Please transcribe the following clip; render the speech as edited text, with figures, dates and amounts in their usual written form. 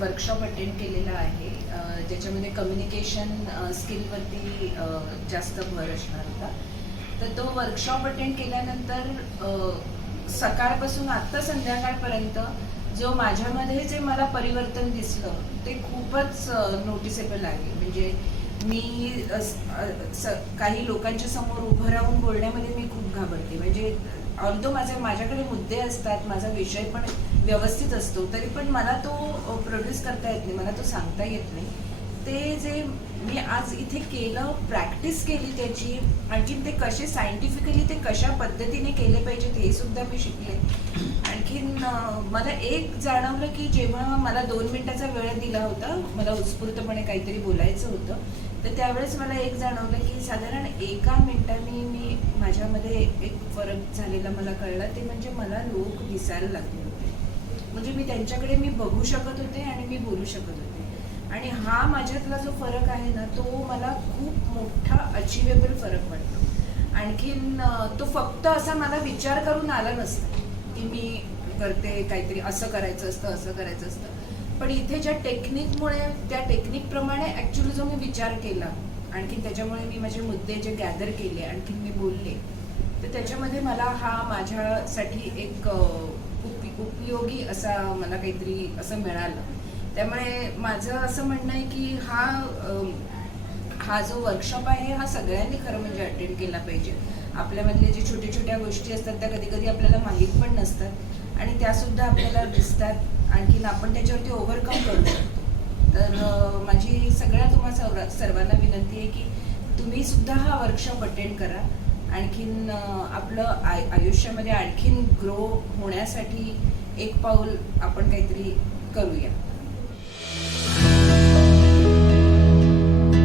Workshop attend केलेला आहे ज्याच्यामध्ये कम्युनिकेशन स्किलवरती जास्त भर असणार होता. तर तो वर्कशॉप अटेंड केल्यानंतर सकाळपासून आत्ता संध्याकाळपर्यंत जो माझ्यामध्ये जे मला परिवर्तन दिसलं ते खूपच नोटिसेबल आहे. म्हणजे मी काही लोकांच्या समोर उभं राहून बोलण्यामध्ये मी खूप घाबरते. म्हणजे ऑल्दो माझ्याकडे मुद्दे असतात, माझा विषय पण व्यवस्थित असतो, तरी पण मला तो प्रोड्यूस करता येत नाही, मला तो सांगता येत नाही. ते जे मी आज इथे केलं, प्रॅक्टिस केली त्याची, आणखीन ते कसे सायंटिफिकली ते कशा पद्धतीने केले पाहिजेत हे सुद्धा मी शिकले. आणखीन मला एक जाणवलं की जेव्हा मला 2 मिनिटाचा वेळ दिला होता, मला उत्स्फूर्तपणे काहीतरी बोलायचं होतं, तर त्यावेळेस मला एक जाणवलं की साधारण 1 मिनिटांनी मी माझ्यामध्ये एक फरक झालेला मला कळला. ते म्हणजे मला लोक दिसायला लागले होते. म्हणजे मी त्यांच्याकडे मी बघू शकत होते आणि मी बोलू शकत होते. आणि हा माझ्यातला जो फरक आहे ना, तो मला खूप मोठा अचिवेबल फरक वाटतो. आणखीन तो फक्त असा मला विचार करून आला नसता की मी करते काहीतरी, असं करायचं असतं, असं करायचं असतं. पण इथे ज्या टेक्निकमुळे, त्या टेक्निकप्रमाणे ॲक्च्युली जो मी विचार केला, आणखीन त्याच्यामुळे मी माझे मुद्दे जे गॅदर केले, आणखीन मी बोलले, तर त्याच्यामध्ये मला हा माझ्यासाठी एक उपयोगी असा मला काहीतरी असं मिळालं. त्यामुळे माझं असं म्हणणं आहे की हा जो वर्कशॉप आहे हा सगळ्यांनी खरं म्हणजे अटेंड केला पाहिजे. आपल्यामधले जे छोट्या छोट्या गोष्टी असतात त्या कधी कधी आपल्याला माहीत पण नसतात आणि त्यासुद्धा आपल्याला दिसतात, आणखीन आपण त्याच्यावरती ओव्हरकम करू शकतो. तर माझी तुम्हा सर्वांना विनंती आहे की तुम्ही सुद्धा हा वर्कशॉप अटेंड करा. आणखीन आपलं आयुष्यामध्ये आणखीन ग्रो होण्यासाठी एक पाऊल आपण काहीतरी करूया.